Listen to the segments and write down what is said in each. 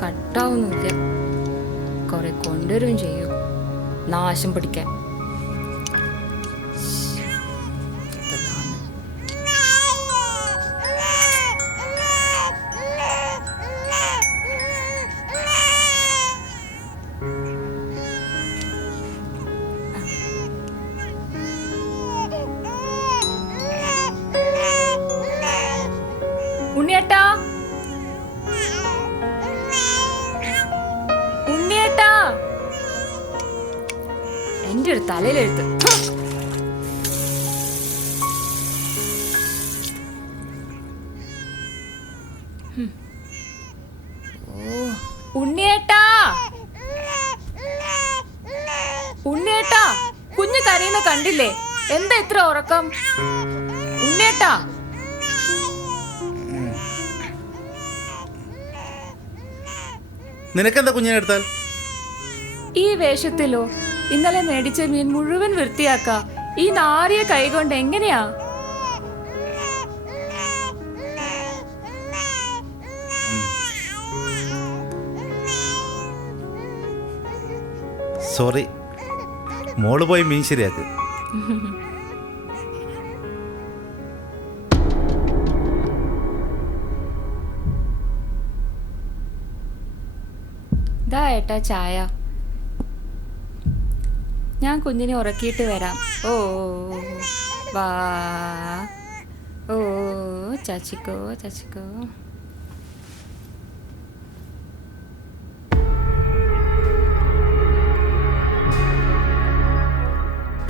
കട്ടാവുന്നില്ല. കുറെ കൊണ്ടുവരും ചെയ്യും, നാശം പിടിക്കാൻ. ഉണ്ണിയേട്ടാ, ഉണ്ണിയേട്ടാ, എന്റെ ഒരു തലയിലെഴുത്ത്. ഉണ്ണിയേട്ടാ, ഉണ്ണിയേട്ടാ, കുഞ്ഞ് കരയുന്ന കണ്ടില്ലേ? എന്താ ഇത്ര ഉറക്കം? ഉണ്ണിയേട്ടാ, നിനക്കെന്താ കുഞ്ഞിനെ എടുത്താൽ? ഈ വേഷത്തിലോ? ഇന്നലെ മേടിച്ച മീൻ മുഴുവൻ വൃത്തിയാക്ക. ഈ നാറിയ കൈകൊണ്ട് എങ്ങനെയാ? സോറി, മോള് പോയി മീൻ ശരിയാക്ക്. ദാ ഏട്ടാ ചായ. ഞാൻ കുഞ്ഞിനെ ഉറക്കിയിട്ട് വരാം. ഓ വാ, ഓ ചാച്ചിക്കോ ചാച്ചിക്കോ.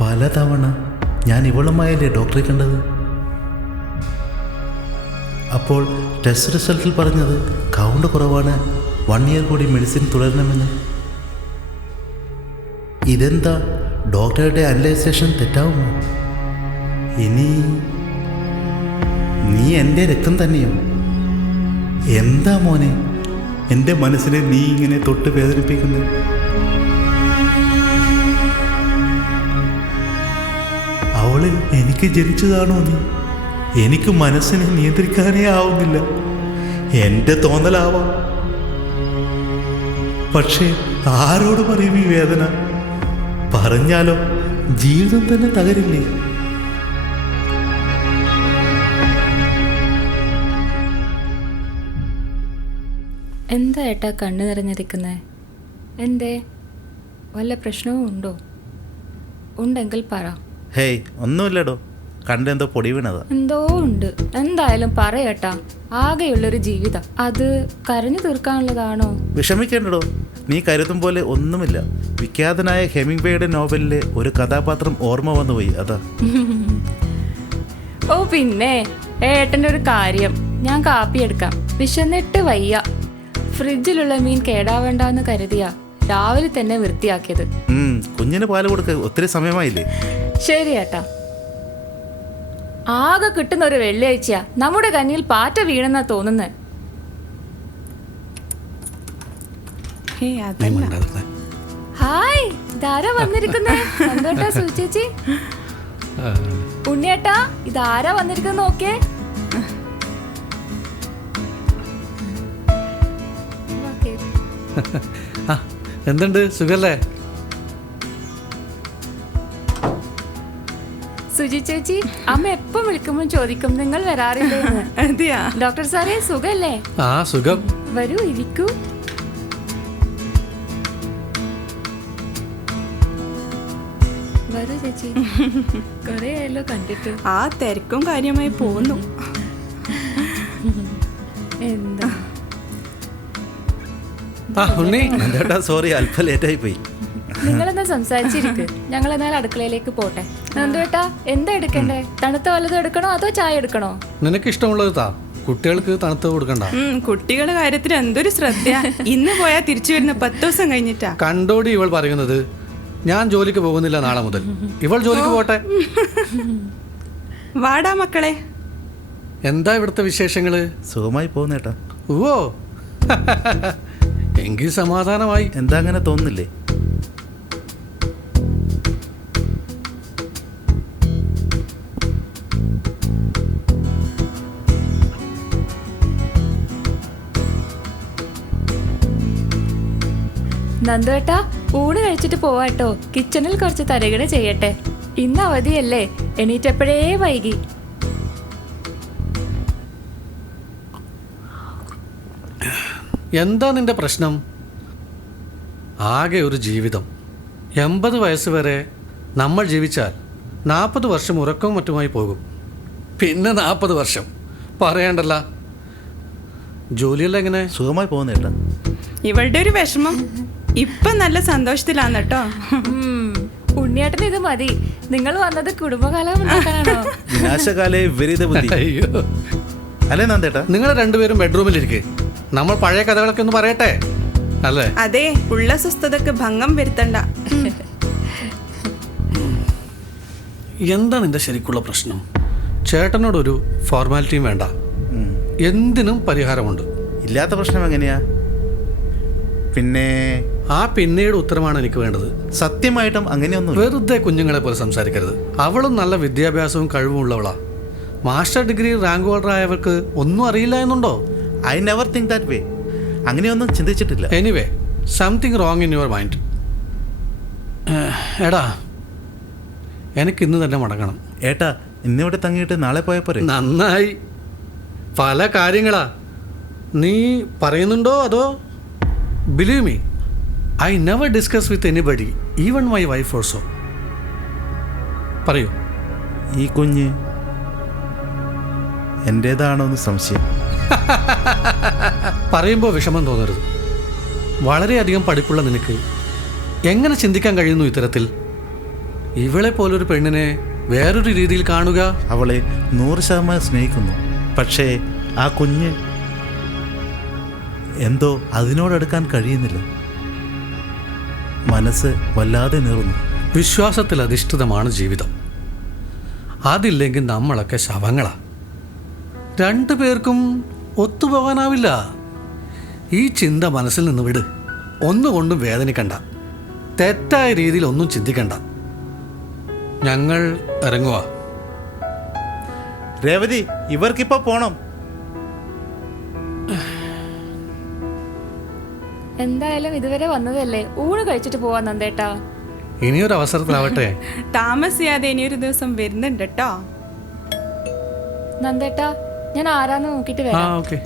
പലതവണ ഞാൻ ഇവളുമായല്ലേ ഡോക്ടറെ കണ്ടത്. അപ്പോൾ ടെസ്റ്റ് റിസൾട്ടിൽ പറഞ്ഞത് കൗണ്ട് കുറവാണ്, 1 ഇയർ കൂടി മെഡിസിൻ തുടരണമെന്ന്. ഇതെന്താ ഡോക്ടറുടെ അനലൈസേഷൻ തെറ്റാവുമോ? ഇനി നീ എൻ്റെ രക്തം തന്നെയോ? എന്താ മോനെ എൻ്റെ മനസ്സിനെ നീ ഇങ്ങനെ തൊട്ട് വേദനിപ്പിക്കുന്നത്? അവളിൽ എനിക്ക് ജനിച്ചതാണോ നീ? എനിക്ക് മനസ്സിനെ നിയന്ത്രിക്കാനേ ആവുന്നില്ല. എൻ്റെ തോന്നലാവാം, പക്ഷേ ആരോട് പറയും ഈ വേദന? പറഞ്ഞാലോ ജീവിതം തന്നെ തകരില്ലേ? എന്താ ഏട്ടാ കണ്ണു നിറഞ്ഞിരിക്കുന്നേ? എന്തേ, വല്ല പ്രശ്നവും ഉണ്ടോ? ഉണ്ടെങ്കിൽ പറ. ഹേയ്, ഒന്നുമില്ലടോ, കണ്ടെന്തോ പൊടി വീണതാ. എന്തോ ഉണ്ട്. എന്തായാലും പറയേട്ടാ. ആകെയുള്ളൊരു ജീവിതം, അത് കരഞ്ഞു തീർക്കാനുള്ളതാണോ? വിഷമിക്കേണ്ടടോ, നീ കരുതും പോലെ ഒന്നുമില്ല. വിഖ്യാതനായ ഹെമിംഗ്വേയുടെ നോവലിലെ ഒരു കഥാപാത്രം ഓർമ്മ വന്നുപോയി, അതാ. ഓ പിന്നെ ഏട്ടൻ്റെ ഒരു കാര്യം, ഞാൻ കാപ്പി എടുക്കാം. വിശന്നിട്ട് വയ്യ. ഫ്രിഡ്ജിലുള്ള മീൻ കേടാവേണ്ടെന്ന് കരുതിയാ രാവിലെ തന്നെ വൃത്തിയാക്കിയത്. കുഞ്ഞിന് പാല് കൊടുക്ക, ഒത്തിരി സമയമായില്ലേ? ശരി ഏട്ടാ. ആകെ കിട്ടുന്ന ഒരു വെള്ളിയാഴ്ചയാ നമ്മുടെ കഞ്ഞിയിൽ പാറ്റ വീണെന്നാ തോന്നുന്നേ. ഹായ്, ഇതാരാ വന്നിരിക്കുന്നേ? എന്തോട്ടാ സൂചേച്ചി? ഉണ്ണിയേട്ടാ, ഇതാരാ വന്നിരിക്കുന്ന നോക്കേ. എന്തുണ്ട്, സുഖല്ലേ? സുജി ചേച്ചി, അമ്മ എപ്പം വിളിക്കുമ്പോൾ ചോദിക്കും നിങ്ങൾ വരാറില്ലേന്ന്. അതെയാ ഡോക്ടർ സാറേ, സുഖല്ലേ? ആ, സുഖം. വരൂ, ഇരിക്കൂ. വരൂ ചേച്ചി, കൊറേ ആയല്ലോ കണ്ടിട്ട്. ആ തിരക്കും കാര്യമായി പോന്നു. എന്താ ഉണ്ണി, എന്താ സോറി, അല്പം ലേറ്റായി പോയി. നിങ്ങളെന്നാ സംസാരിച്ചിരിക്ക്, ഞങ്ങൾ എന്നാൽ അടുക്കളയിലേക്ക് പോട്ടെ. നന്ദുവേട്ടാ, എന്താ എടുക്കണ്ടേ? തണുത്ത വല്ലതും എടുക്കണോ അതോ ചായ എടുക്കണോ? നിനക്ക് ഇഷ്ടമുള്ളത് താ, കുട്ടികൾക്ക് തണുത്ത് കൊടുക്കണ്ട. കുട്ടികളുടെ കാര്യത്തിൽ എന്തൊരു ശ്രദ്ധ. ഇന്ന് പോയാ തിരിച്ചു വരുന്ന 10 ദിവസം കഴിഞ്ഞിട്ടാ. കണ്ടോടി ഇവൾ പറയുന്നത്. ഞാൻ ജോലിക്ക് പോകുന്നില്ല നാളെ മുതൽ. ഇവൾ ജോലിക്ക് പോട്ടെ. വാടാ മക്കളെ. എന്താ ഇവിടുത്തെ വിശേഷങ്ങള്? സുഖമായി പോകുന്നേട്ടാ. ഓ, എങ്കിൽ സമാധാനമായി. എന്താ അങ്ങനെ തോന്നുന്നില്ലേ? നന്ദുവേട്ടാ, ഊണ് കഴിച്ചിട്ട് പോവാട്ടോ. കിച്ചണിൽ കുറച്ച് തരകിട ചെയ്യട്ടെ. ഇന്ന് അവധിയല്ലേ, എണീറ്റപ്പോഴേ വൈകി. എന്താ നിന്റെ പ്രശ്നം? ആകെ ഒരു ജീവിതം. 80 വയസ്സ് വരെ നമ്മൾ ജീവിച്ചാൽ 40 വർഷം ഉറക്കവും മറ്റുമായി പോകും. പിന്നെ 40 വർഷം പറയണ്ടല്ല. ജോലിയെല്ലാം എങ്ങനെ? സുഖമായി പോകുന്നേട്ടാ. ഇവളുടെ ഒരു വിഷമം ഇപ്പൊ നല്ല സന്തോഷത്തിലാന്ന് കേട്ടോ. ഉണ്ണിയേട്ടന് ഇത് മതി. നിങ്ങൾ വന്നത് കുടുംബകാലം ഉണ്ടാക്കാനാണോ? വിനാശകാലേ വിപരീത ബുദ്ധി. അയ്യോ, അല്ലേ നന്ദേട്ടാ? നിങ്ങൾ രണ്ടുപേരും ബെഡ്റൂമിലിരിക്കെ. നമ്മൾ പഴയ കഥകളൊക്കെ ഒന്ന് പറയട്ടെ, അല്ലേ? അതെ, ഉള്ള സ്വസ്ഥതക്ക് ഭംഗം വരുത്തണ്ട. എന്താ നിന്റെ ശരിക്കുള്ള പ്രശ്നം? ചേട്ടനോടൊരു ഫോർമാലിറ്റിയും വേണ്ട, എന്തിനും പരിഹാരമുണ്ട്. ഇല്ലാത്ത പ്രശ്നം എങ്ങനെയാ? പിന്നെ ആ പിന്നീട് ഉത്തരമാണ് എനിക്ക് വേണ്ടത്. സത്യമായിട്ടും അങ്ങനെയൊന്നും വെറുതെ കുഞ്ഞുങ്ങളെ പോലെ സംസാരിക്കരുത്. അവളും നല്ല വിദ്യാഭ്യാസവും കഴിവും ഉള്ളവളാ. മാസ്റ്റർ ഡിഗ്രി റാങ്ക് ഹോൾഡർ ആയവർക്ക് ഒന്നും അറിയില്ല എന്നുണ്ടോ? I never think that way. അങ്ങനെയൊന്നും ചിന്തിച്ചിട്ടില്ല. Anyway, something wrong in your mind. എടാ, എനിക്ക് ഇന്ന് തന്നെ മടങ്ങണം. ഏട്ടാ, ഇന്നിവിടെ തങ്ങിയിട്ട് നാളെ പോയപ്പോരെ? നന്നായി. പല കാര്യങ്ങളാ നീ പറയുന്നുണ്ടോ അതോ? Believe me, I never discuss with anybody, even my wife also. പറയൂ. ഈ കുഞ്ഞ് എൻ്റേതാണോ എന്ന് സംശയം. പറയുമ്പോൾ വിഷമം തോന്നരുത്. വളരെയധികം പഠിപ്പുള്ള നിനക്ക് എങ്ങനെ ചിന്തിക്കാൻ കഴിയുന്നു ഇത്തരത്തിൽ? ഇവളെ പോലൊരു പെണ്ണിനെ വേറൊരു രീതിയിൽ കാണുക. അവളെ 100% സ്നേഹിക്കുന്നു. പക്ഷേ ആ കുഞ്ഞ് എന്തോ അതിനോടടുക്കാൻ കഴിയുന്നില്ല. മനസ്സ് വല്ലാതെ നീറുന്നു. വിശ്വാസത്തിൽ അധിഷ്ഠിതമാണ് ജീവിതം. അതില്ലെങ്കിൽ നമ്മളൊക്കെ ശവങ്ങളാ. രണ്ടു പേർക്കും ഒത്തുപോകാനാവില്ല. ഈ ചിന്ത മനസ്സിൽ നിന്ന് വിട്. ഒന്നുകൊണ്ടും വേദനിക്കണ്ട. തെറ്റായ രീതിയിൽ ഒന്നും ചിന്തിക്കണ്ട. ഞങ്ങൾ ഇറങ്ങുക. രേവതി, ഇവർക്കിപ്പോ പോണം. എന്തായാലും ഇതുവരെ വന്നതല്ലേ, ഊണ് കഴിച്ചിട്ട് പോവാ നന്ദേട്ടാ. ഇനിയൊരു അവസരത്തിലാവട്ടെ. താമസിയാതെ ഇനിയൊരു ദിവസം വരുന്നുണ്ട് കേട്ടോ. നന്ദേട്ടാ, ഞാൻ ആരാന്ന് നോക്കിട്ട് ആ, വരാം. ഓക്കെ.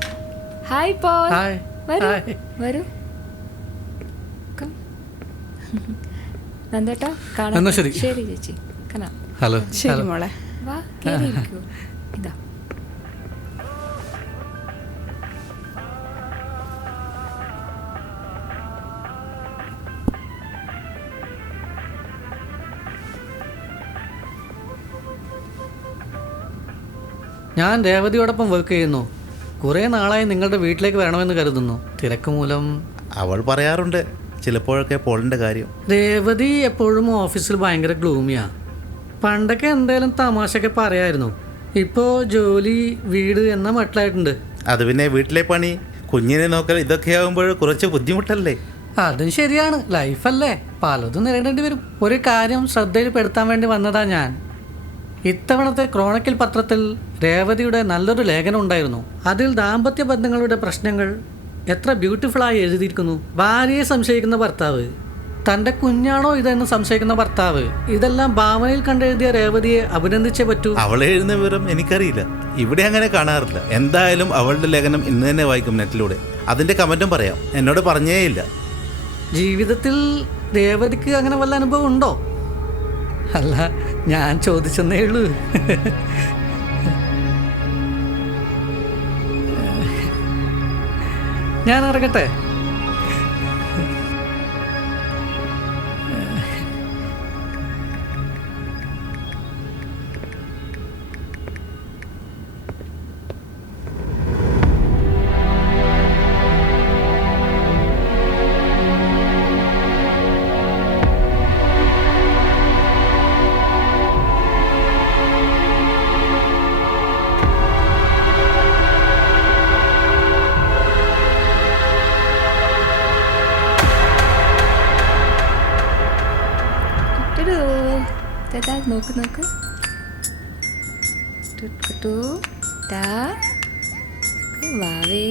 Hi Paul. ഹായ്. വരൂ ഹായ്. വരൂ. Come. നന്ദേട്ടാ, കാണാം. എന്നാ ശരി. ശരി ചേച്ചി, കാണാം. ഹലോ. ശരി മോളെ. വാ, കേറിയിരിക്കൂ. ഇതാ. ഞാൻ രേവതിയോടൊപ്പം വർക്ക് ചെയ്യുന്നു. കുറേ നാളായി നിങ്ങളുടെ വീട്ടിലേക്ക് വരണമെന്ന് കരുതുന്നു. തിരക്ക് മൂലം. അവൾ പറയാറുണ്ട് ചിലപ്പോഴൊക്കെ പോളിൻ്റെ കാര്യം. രേവതി എപ്പോഴും ഓഫീസിൽ ഭയങ്കര ഗ്ലൂമിയാ. പണ്ടൊക്കെ എന്തായാലും തമാശയൊക്കെ പറയായിരുന്നു. ഇപ്പോൾ ജോലി, വീട് എന്ന മട്ടിലായിട്ടുണ്ട്. അത് പിന്നെ വീട്ടിലെ പണി, കുഞ്ഞിനെ നോക്കൽ, ഇതൊക്കെ ആകുമ്പോൾ കുറച്ച് ബുദ്ധിമുട്ടല്ലേ? അതും ശരിയാണ്. ലൈഫല്ലേ, പലതും നേരിടേണ്ടി വരും. ഒരു കാര്യം ശ്രദ്ധയിൽപ്പെടുത്താൻ വേണ്ടി വന്നതാ ഞാൻ. ഇത്തവണത്തെ ക്രോണിക്കൽ പത്രത്തിൽ രേവതിയുടെ നല്ലൊരു ലേഖനം ഉണ്ടായിരുന്നു. അതിൽ ദാമ്പത്യ ബന്ധങ്ങളുടെ പ്രശ്നങ്ങൾ എത്ര ബ്യൂട്ടിഫുള്ളായി എഴുതിയിരിക്കുന്നു. ഭാര്യയെ സംശയിക്കുന്ന ഭർത്താവ്, തൻ്റെ കുഞ്ഞാണോ ഇതെന്ന് സംശയിക്കുന്ന ഭർത്താവ്, ഇതെല്ലാം ഭാവനയിൽ കണ്ടെഴുതിയ രേവതിയെ അഭിനന്ദിച്ചേ പറ്റൂ. അവൾ എഴുതുന്ന വിവരം എനിക്കറിയില്ല. ഇവിടെ അങ്ങനെ കാണാറില്ല. എന്തായാലും അവളുടെ ലേഖനം ഇന്ന് തന്നെ വായിക്കും നെറ്റിലൂടെ. അതിൻ്റെ കമൻറ്റും പറയാം. എന്നോട് പറഞ്ഞേയില്ല. ജീവിതത്തിൽ രേവതിക്ക് അങ്ങനെ വല്ല അനുഭവം ഉണ്ടോ? അല്ല, ഞാൻ ചോദിച്ചെന്നേ ഉള്ളൂ. ഞാൻ ഇറങ്ങട്ടെ. നോക്ക് നോക്ക്. ടുട്ടുട്ടു. ദാ. വാവേ,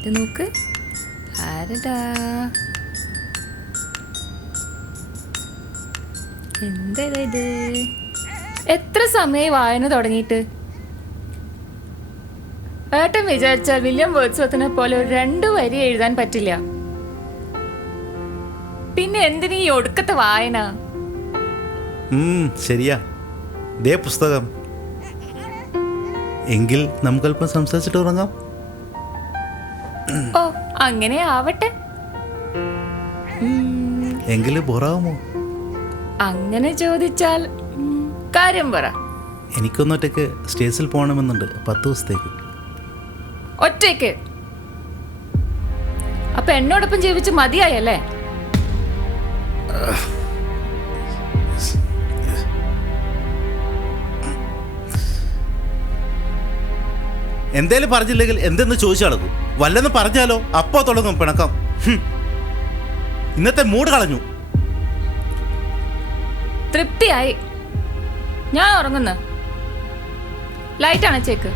ഇത് നോക്ക്. ആരടാ? എന്താ ഇത്? എത്ര സമയമായി വായന തുടങ്ങിയിട്ട്? ഏട്ടൻ വിചാരിച്ചാൽ വില്യം വേർഡ്സ്വർത്തിനെ പോലെ ഒരു 2 വരി എഴുതാൻ പറ്റില്ല. പിന്നെ എന്തിനീ ഒടുക്കത്തെ വായന? ശരിയാ, ദേ പുസ്തകം. എങ്കിൽ നമുക്കല്പം സംസാരിച്ചിട്ട് ഉറങ്ങാം. ഓ, അങ്ങനെ ആവട്ടെ. എങ്കിൽ ബോറാവുമോ? അങ്ങനെ ചോദിച്ചാൽ കാര്യം പറ. എനിക്കൊന്നൊറ്റയ്ക്ക് സ്റ്റേജിൽ പോകണമെന്നുണ്ട് 10 ദിവസത്തേക്ക്. ഒറ്റയ്ക്ക്? അപ്പൊ എന്നോടൊപ്പം ജീവിച്ച് മതിയായല്ലേ? എന്തേലും പറഞ്ഞില്ലെങ്കിൽ എന്തെന്ന് ചോദിച്ചാളൂ. വല്ലെന്ന് പറഞ്ഞാലോ അപ്പോ തുടങ്ങും പിണക്കം. ഇന്നത്തെ മൂഡ് കളഞ്ഞു. തൃപ്തിയായി. ഞാൻ ഉറങ്ങുന്നു. ലൈറ്റ് അണച്ചേക്ക്.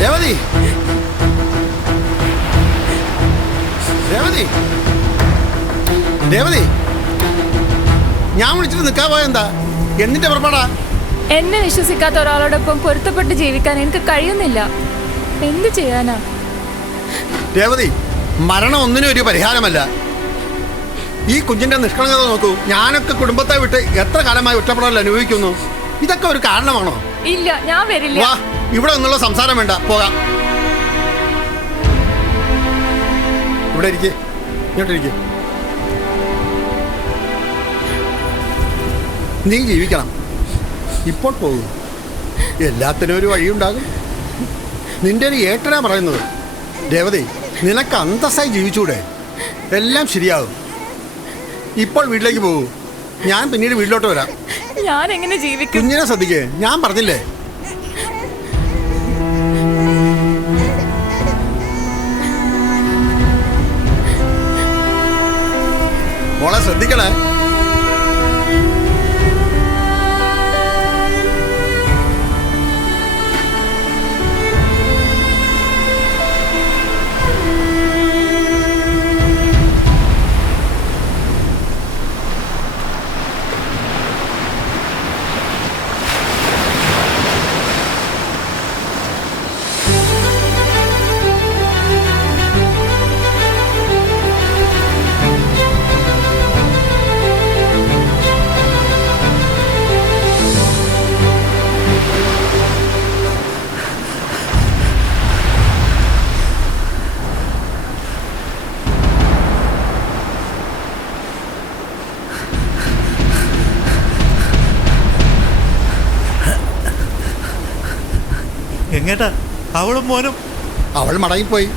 രേവതി, രേവതി, രേവതി, ഞാൻ വിളിച്ചിട്ട് നിൽക്കാൻ പോയെന്താ? എന്നിട്ട് പുറപ്പാടാ? എന്നെ വിശ്വസിക്കാത്ത ഒരാളോടൊപ്പം പൊരുത്തപ്പെട്ട് ജീവിക്കാൻ എനിക്ക് കഴിയുന്നില്ല. എന്ത് ചെയ്യാനാ? രേവതി, മരണം ഒന്നിനും ഒരു പരിഹാരമല്ല. ഈ കുഞ്ഞിന്റെ നിഷ്കളങ്കത നോക്കൂ. ഞാനൊക്കെ കുടുംബത്തെ വിട്ട് എത്ര കാലമായി ഒറ്റപ്പെടൽ അനുഭവിക്കുന്നു. ഇതൊക്കെ ഒരു കാരണമാണോ? ഇല്ല, ഞാൻ വരില്ല. വാ, ഇവിടെ ഒന്നുള്ള സംസാരം വേണ്ട, പോകാം. ഇവിടെ ഇരിക്കേ, ഇങ്ങോട്ടിരിക്കേ. നീ ജീവിക്കണം. ഇപ്പോൾ പോകും. എല്ലാത്തിനും ഒരു വഴിയുണ്ടാകും. നിന്റെ ഒരു ഏട്ടനാ പറയുന്നത്. രേവതി, നിനക്ക് അന്തസ്സായി ജീവിച്ചൂടെ? എല്ലാം ശരിയാകും. ഇപ്പോൾ വീട്ടിലേക്ക് പോകൂ. ഞാൻ പിന്നീട് വീട്ടിലോട്ട് വരാം. ഞാൻ എങ്ങനെ ജീവിക്കും? കുഞ്ഞിനെ ശ്രദ്ധിക്കേ, ഞാൻ പറഞ്ഞില്ലേ. മോളെ ശ്രദ്ധിക്കണേ. എങ്ങേട്ടാ അവളും മോനും? അവൾ മടങ്ങിപ്പോയി.